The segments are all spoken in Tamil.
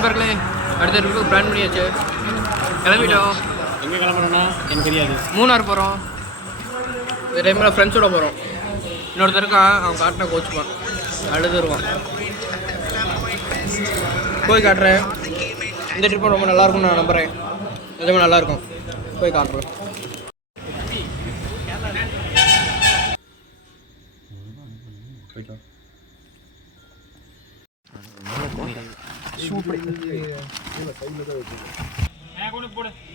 நண்பர்களே, அடுத்த ட்ரிப்பு பிளான் பண்ணியாச்சு. கிளம்பிட்டோம். எங்கே கிளம்புறோன்னா எனக்கு தெரியாது. மூணார் போகிறோம். இந்த டைமில் ஃப்ரெண்ட்ஸோட போகிறோம். இன்னொருத்தர் இருக்கான், அவன் காட்டினா கோச்சுப்பான், அழுதுருவான். போய் காட்டுறேன். இந்த ட்ரிப்பு ரொம்ப நல்லாயிருக்கும்னு நான் நம்புகிறேன். நிஜமாக நல்லாயிருக்கும். போய் காட்டுறேன்.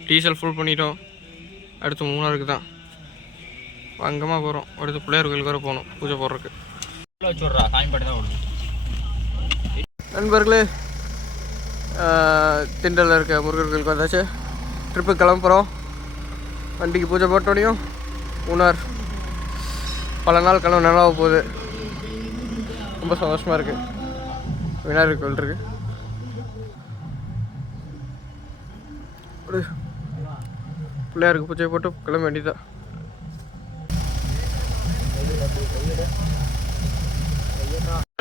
டீசல் ஃபுல் பண்ணிட்டோம். அடுத்து மூணாருக்கு தான் அங்கமாக போகிறோம். அடுத்து பிள்ளையார் கோயிலுக்கு வர போகணும் பூஜை போடுறதுக்கு. நண்பர்களே, திண்டலில் இருக்க முருகர் கோயிலுக்கு வந்தாச்சு. ட்ரிப்பு கிளம்புறோம். வண்டிக்கு பூஜை போட்டோடையும் மூணார் பல நாள் கிளம்பு நல்லா போகுது. ரொம்ப சந்தோஷமாக இருக்குது. விநாயகர் கோயில் இருக்குது. ஒரு பிள்ளையாருக்கு பூஜை போட்டு கிளம்ப வேண்டியதான்.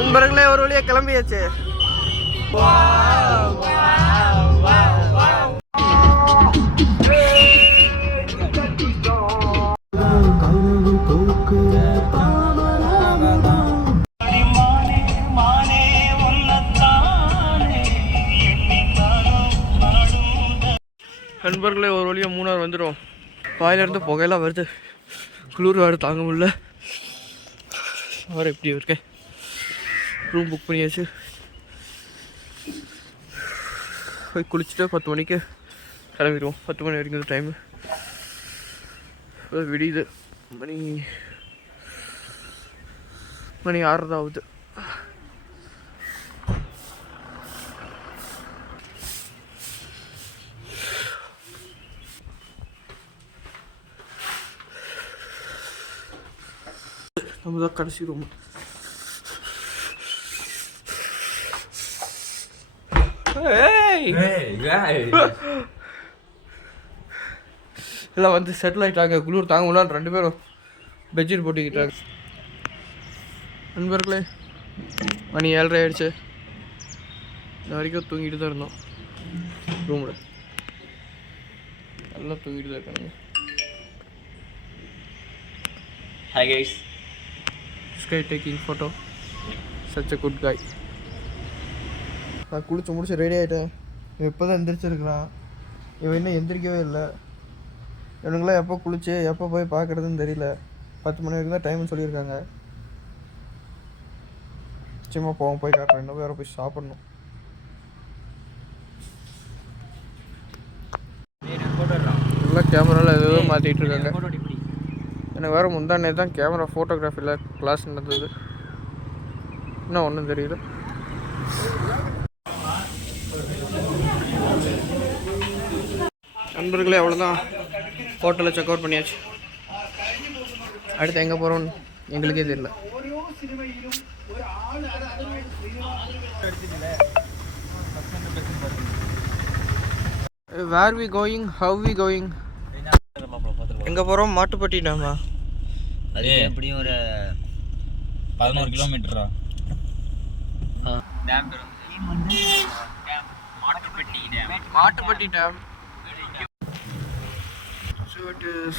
நண்பர்களே, ஒரு வழியாக கிளம்பியாச்சு. நண்பர்களே, ஒரு வழியாக மூணார் வந்துடும். வாயிலிருந்து புகையெல்லாம் வருது. குளிர் வேறு தாங்க முடியல. வேறு எப்படி இருக்கேன். ரூம் புக் பண்ணியாச்சு. போய் குளிச்சுட்டு 10 மணிக்கு கிளம்பிடுவோம். 10 மணி வரைக்கும் டைமு விடியுது. மணி 6 தான் ஆகுது. நம்ம தான் கடைசி ரூம். எல்லாம் வந்து செட்டில் ஆகிட்டாங்க. குளிர் தாங்க முடியல. 2 பேரும் பெட்ஷீட் போட்டுக்கிட்டாங்க. நண்பர்களே, மணி 7:30 ஆயிடுச்சு. இது வரைக்கும் தூங்கிட்டு தான் இருந்தோம். ரூமில் நல்லா தூங்கிட்டு தான் இருக்காங்க. Hi guys. This guy taking photo. Such a good guy. நான் குளிச்சு முடிச்சு ரெடி ஆகிட்டேன். இவன் இப்போ தான் எந்திரிச்சிருக்கிறான். இவன் இன்னும் எந்திரிக்கவே இல்லை. இவனுங்களாம் எப்போ குளிச்சு எப்போ போய் பார்க்குறதுன்னு தெரியல. 10 மணி வரைக்கும் தான் டைம்னு சொல்லியிருக்காங்க. சும்மா போவோம், போய் காட்டுறேன். இன்னும் வேறு போய் சாப்பிட்ணும். எல்லாம் கேமராவில் ஏதோ மாற்றிட்டு இருக்காங்க. எனக்கு வேறு முந்தானே தான் கேமரா ஃபோட்டோகிராஃபியில் கிளாஸ் நடந்தது. இன்னும் ஒன்றும் தெரியல. நண்பர்களே, அவ்வளோதான். ஹோட்டலில் செக் அவுட் பண்ணியாச்சு. அடுத்து எங்கே போகிறோன்னு எங்களுக்கே தெரியல. Where we going, how we going, எங்கே போகிறோம்? மாட்டுப்பட்டி டேமா. அது எப்படியும் ஒரு 11 கிலோமீட்டரா? டேம் பேர் வந்து Mattupetty dam. Mattupetty dam. So it is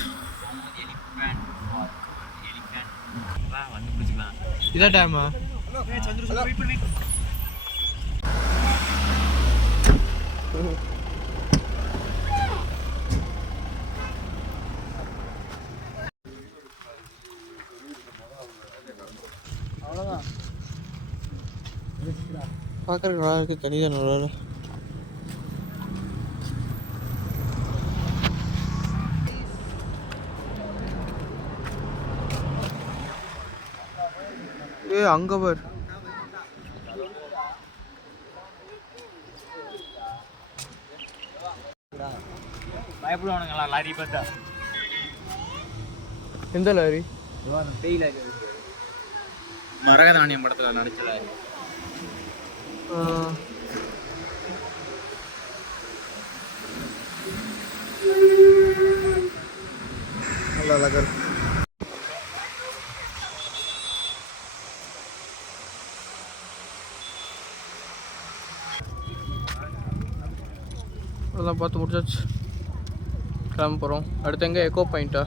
வந்து பிடிச்சிக்கலாம். இதா டேமா? அவ்வளோதான். பார்க்குறதுக்கு நல்லா இருக்குது. தனி தான் நல்லா. அங்கே பார். பயப்படுவானுங்களா லாரி பார்த்தா? எந்த லாரி? மரகதானியம் படத்தில் நடிச்ச லாரி. நல்லா அழகா இருக்கு. அதெல்லாம் பார்த்து முடிச்சாச்சு, கிளம்ப போகிறோம். அடுத்து எங்கே? எக்கோ பாயிண்ட்டா?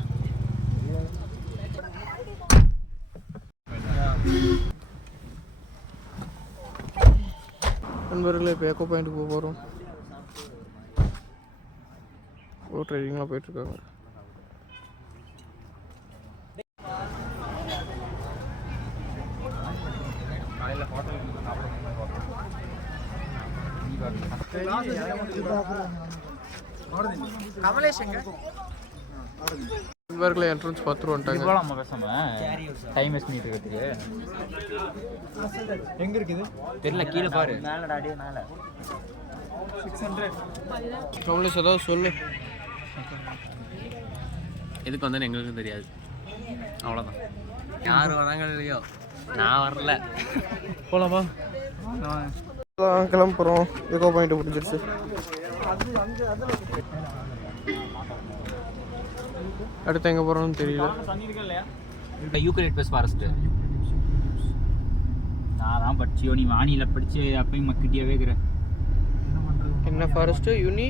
நண்பர்களே, இப்போ எக்கோ பாயிண்ட்டுக்கு போக போகிறோம். போட் ரைடிங்லாம் போயிட்டுருக்காங்க. நண்பர்களே, என்ட்ரன்ஸ் பார்த்துட்டு வந்துட்டாங்க. நம்ம பேசாம டைம் வேஸ்ட் பண்ணிட்டு இருக்கிறதுக்கு எங்க இருக்குது தெரியல. கீழே பாரு, மேலடா, அடியே மேல 600. கமலேஷ் ஏதாவது சொல்லு. எதுக்கு வந்தேன்னு எங்களுக்கும் தெரியாது, அவ்வளோதான். யார் வராங்க இல்லையோ, நான் வரல. போகலாமா? கிளம்ப போகிறோம். எக்கோ பாயிண்ட் முடிஞ்சிருச்சு. அடுத்து எங்கே போகிறோம்னு தெரியல. யூக்கலிப்டஸ் ஃபாரஸ்ட் நான் தான் படிச்சியோ, நீ வானியில் படிச்சு அப்பயும் மக்கிட்டியாவே இருக்கிற. என்ன ஃபாரஸ்ட்டு? யூனி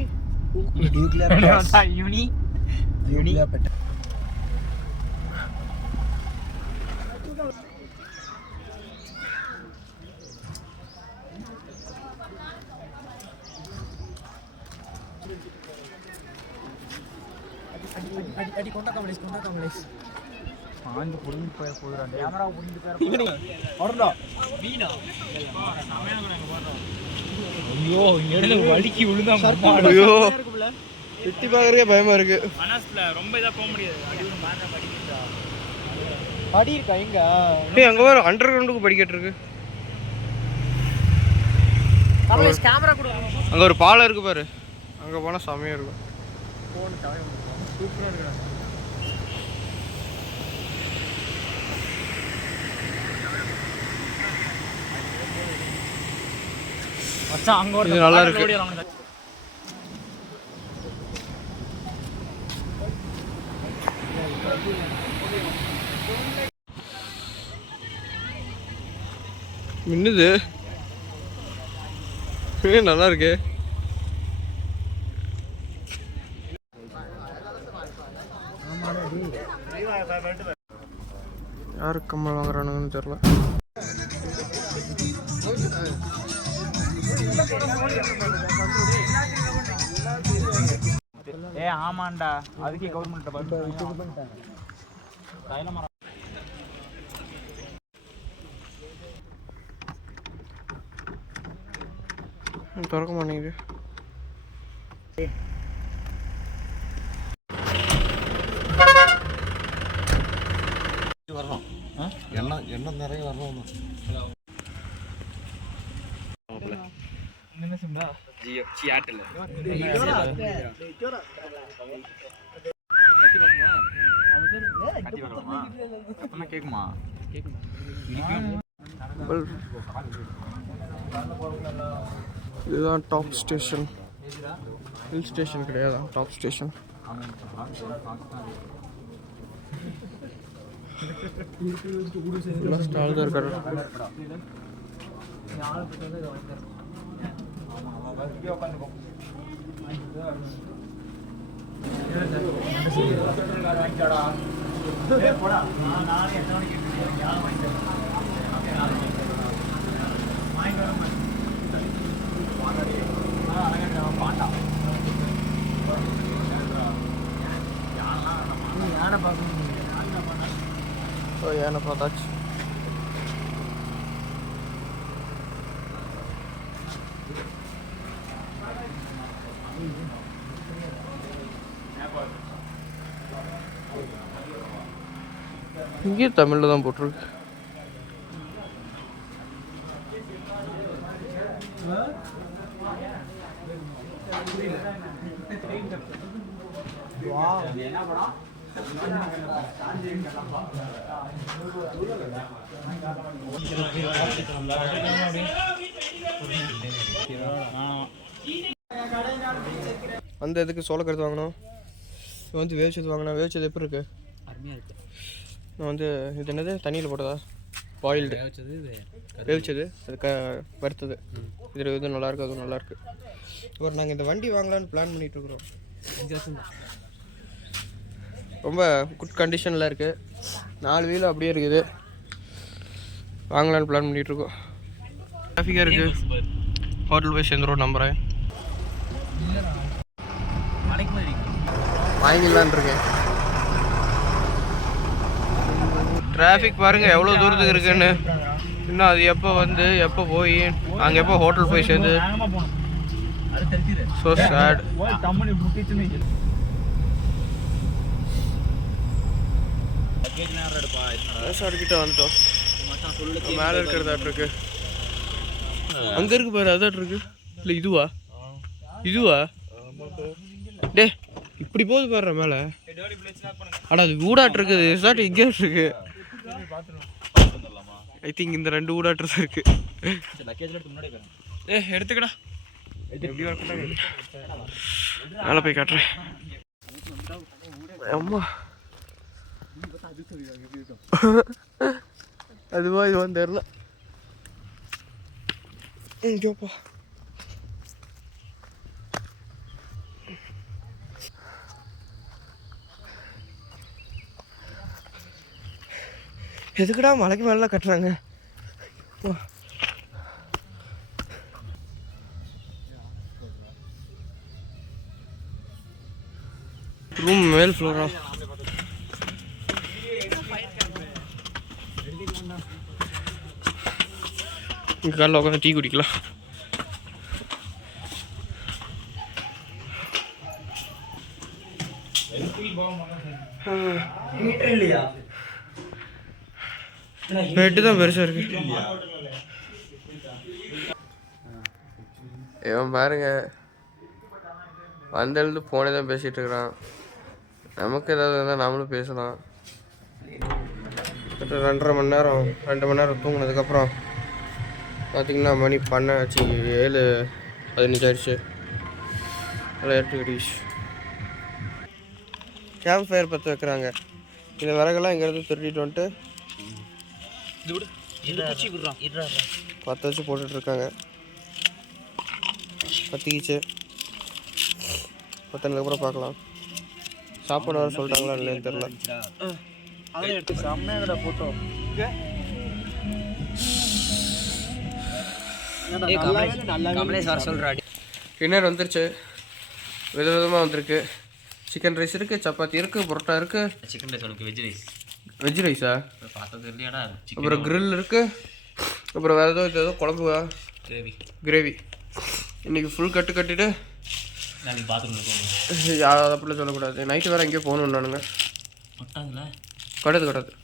அடி கொண்டா கமலேஷ் ஆண்டு புடிந்து போய் போறான். கேமரா புடிந்து போற வரடா வீணா சமயங்க போறோம். ஐயோ, இங்க வலிக்கி விழுந்தா மம்மா. ஐயோ, சுத்தி பார்க்கறதே பயமா இருக்கு. மனசுல ரொம்ப இதா போக முடியாது. அடி மாறற படிக்கட்டா. படி இருக்கா எங்க? டேய், அங்க வர அண்டர் கிரவுண்டுக்கு படிக்கட்டு இருக்கு. கமலேஷ் கேமரா கொடு. அங்க ஒரு பாலம் இருக்கு பாரு, அங்க போனா செமையா இருக்கும். போன் டவ் சூப்பரா இருக்கு. மச்சான் அங்க ஒரு நல்லா இருக்கு. மின்னுது, நல்லா இருக்கு. யாரு கம்மல் வாங்குறானுங்கன்னு தெரியல. ஆமாண்டா, அதுக்கே கவர்மெண்ட் திறக்க மாட்டேங்குது. வரணும், எண்ணெய் நிறைய வரணும். ஜியோ சியாட்டில் கேக்குமா? இதுதான் டாப் ஸ்டேஷன். ஹில் ஸ்டேஷன் கிடையாது, டாப் ஸ்டேஷன். ஸ்டால் தான் இருக்காரு. யானை பார்த்தாச்சு. இங்கே தமிழில் தான் போட்டிருக்கு. அந்த இதுக்கு சோளக்கருத்து வாங்கினோம். இது வேவிச்சது வாங்கினா. வேவிச்சது எப்படி இருக்கு? அருமையாக இருக்குது. நான் இது என்னது தண்ணியில் போட்டதா? பாயில்டு வேவிச்சது அது வறுத்தது. இதில் எதுவும் நல்லாயிருக்கு, அதுவும் நல்லாயிருக்கு. ஒரு நாங்கள் இந்த வண்டி வாங்கலான்னு பிளான் பண்ணிகிட்ருக்குறோம். ரொம்ப குட் கண்டிஷனில் இருக்குது. 4 வீலும் அப்படியே இருக்குது. வாங்கலான்னு பிளான் பண்ணிகிட்ருக்கோம். டிராஃபிக்காக இருக்குது. ஹோட்டல் போய் சேர்ந்துருவோம் நம்புகிறேன். வாங்கிடலான் இருக்கேன். டிராஃபிக் பாருங்கள் எவ்வளோ தூரத்துக்கு இருக்குன்னு. இன்னும் அது எப்போ வந்து எப்போ போய் அங்கே எப்போ ஹோட்டல் போய் சேர்ந்து. So sad. கிட்ட வந்துட்டோம். மேலே இருக்கிறதாட்டு இருக்கு. அங்கே இருக்கு பாரு, அதாட்டு இருக்கு. இல்லை இதுவா டே இப்படி போகுது பாரு மேலே. ஆனால் அது ஊடாட்டு இருக்குது. ரிசார்ட் இங்கே இருக்கு. ஐ திங்க் இந்த 2 ஊடாட்டு தான் இருக்கு. எடுத்துக்கடா. மேலே போய் காட்டுறேன். அம்மா அதுவா இதுவான்னு தெரியல. இங்கேப்பா எதுக்குடா மலைக்கு மேலாம் கட்டுறாங்க? ரூம் மேல் ஃப்ளோரா? இங்கே காலைல உட்காந்து டீ குடிக்கலாம். பெட்டு தான் பெருசாக இருக்கு. இவன் பாருங்க வந்தெழுந்து போனே தான் பேசிகிட்டு இருக்கிறான். நமக்கு ஏதாவது இருந்தால் நாமளும் பேசலாம். 2.5 மணி நேரம் 2 மணி நேரம் தூங்கினதுக்கப்புறம் பார்த்திங்கன்னா மணி 7:15 ஆயிடுச்சு. நல்லா எடுத்துக்கிட்டீஸ். கேம்ப் ஃபயர் பற்ற வைக்கிறாங்க. இந்த விறகெல்லாம் இங்கேருந்து திருட்டிட்டு வந்துட்டு பற்ற வச்சு போட்டுட்ருக்காங்க. பற்றிக்கிச்சு. பற்றினதுக்கப்புறம் பார்க்கலாம். சாப்பாடு வர சொல்லிட்டாங்களா இல்லைன்னு தெரில. டின்னர் வந்துருச்சு. விதவிதமாக வந்திருக்கு. சிக்கன் ரைஸ் இருக்குது, சப்பாத்தி இருக்குது, பரோட்டா இருக்குது. சிக்கன் ரைஸ் உனக்கு வெஜ் ரைஸா? பார்த்தது இல்லையாடா. அப்புறம் கிரில் இருக்குது. அப்புறம் வேறு ஏதோ குழம்புவா கிரேவி. இன்றைக்கி ஃபுல் கட்டிட்டு அதை அப்படிலாம் சொல்லக்கூடாது. நைட்டு வேறு எங்கேயோ போகணும் நானுங்க. கிடையாது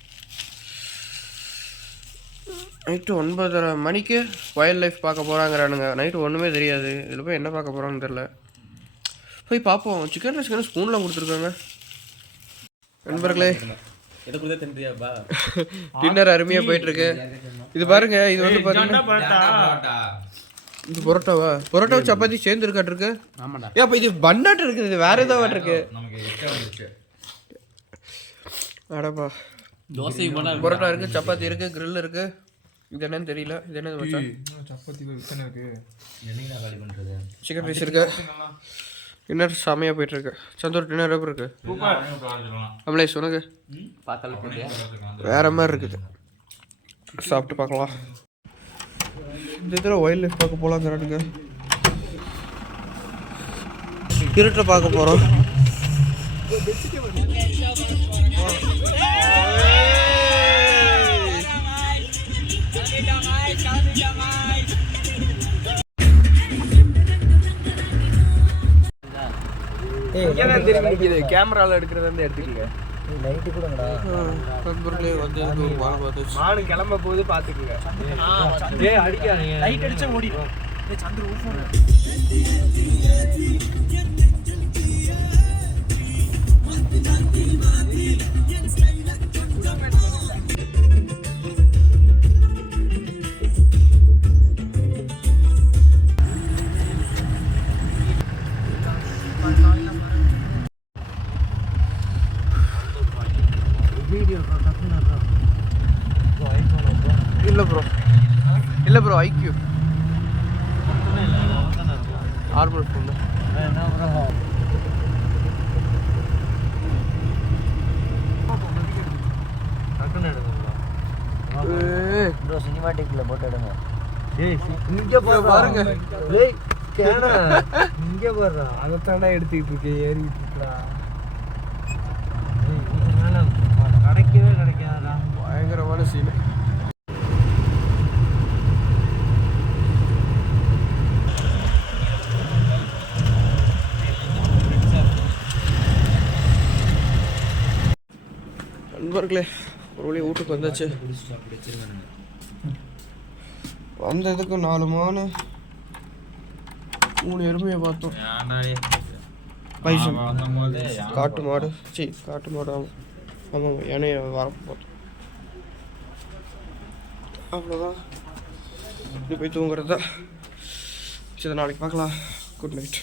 நைட்டு 9:30 மணிக்கு வைல்ட் லைஃப் பார்க்க போகிறாங்கிறானுங்க. நைட்டு ஒன்றுமே தெரியாது. இதில் போய் என்ன பார்க்க போகிறான்னு தெரில. போய் பார்ப்போம். சிக்கன் ரைஸ்க்கு ஸ்பூன்லாம் கொடுத்துருக்காங்க. நண்பர்களே டின்னர் அருமையாக போயிட்டுருக்கு. இது பாருங்க, இது வந்து பார்த்தீங்கன்னா இது பரோட்டாவா? பரோட்டா சப்பாத்தி சேர்ந்து இருக்காட்டிருக்கு. அப்போ இது பன்னாட்டு இருக்குது. இது வேற ஏதாவது இருக்கு. அடப்பா, பரோட்டா இருக்குது, சப்பாத்தி இருக்குது, கிரில் இருக்குது. இது என்னன்னு தெரியல. இது என்னது மச்சான்? சிக்கன் ரைஸ் இருக்கு. டின்னர் செமையாக போயிட்டுருக்கு. சந்தோர் டின்னர் எப்படி இருக்கு? அமலேஷ் உனக்கு வேற மாதிரி இருக்குது. சாப்பிட்டு பார்க்கலாம். இந்த தடவை வைல்ட் லைஃப் பார்க்க போகலாங்கிறானுங்க. இருட்டில் பார்க்க போகிறோம். கேமராவில் எடுக்கிறது வந்து எடுத்துக்கங்க. நைட்டு கூட நண்பர்களே வந்து ஒரு மான் பார்த்து மானு கிளம்ப போகுது பார்த்துக்குங்க. அடிக்காதீங்க. லைட் அடிச்சா ஓடிடும். சந்திர video pro IQ armor phone pro சினிமாட்டிக்ல போட்டு எடுங்க. இங்க பாருங்க இங்கே பாருடா, அதைத்தாண்டா எடுத்துக்கிட்டு இருக்கேன், ஏறிக்கிட்டு இருக்கா. கிடைக்கவே கிடைக்காதா. பயங்கரமான சீனு. நண்பர்களே ஒரு வழி வீட்டுக்கு வந்தாச்சு. வந்ததுக்கு 4 மானு 3 எருமையை பார்த்தோம். பைசன் காட்டு மாடு காட்டு மாடு ஆமாம் ஆமாம் யானையை வர பார்த்தோம். அவ்வளோதான். இப்படி போய் தூங்குறது தான். சரி நாளைக்கு பார்க்கலாம். Good night.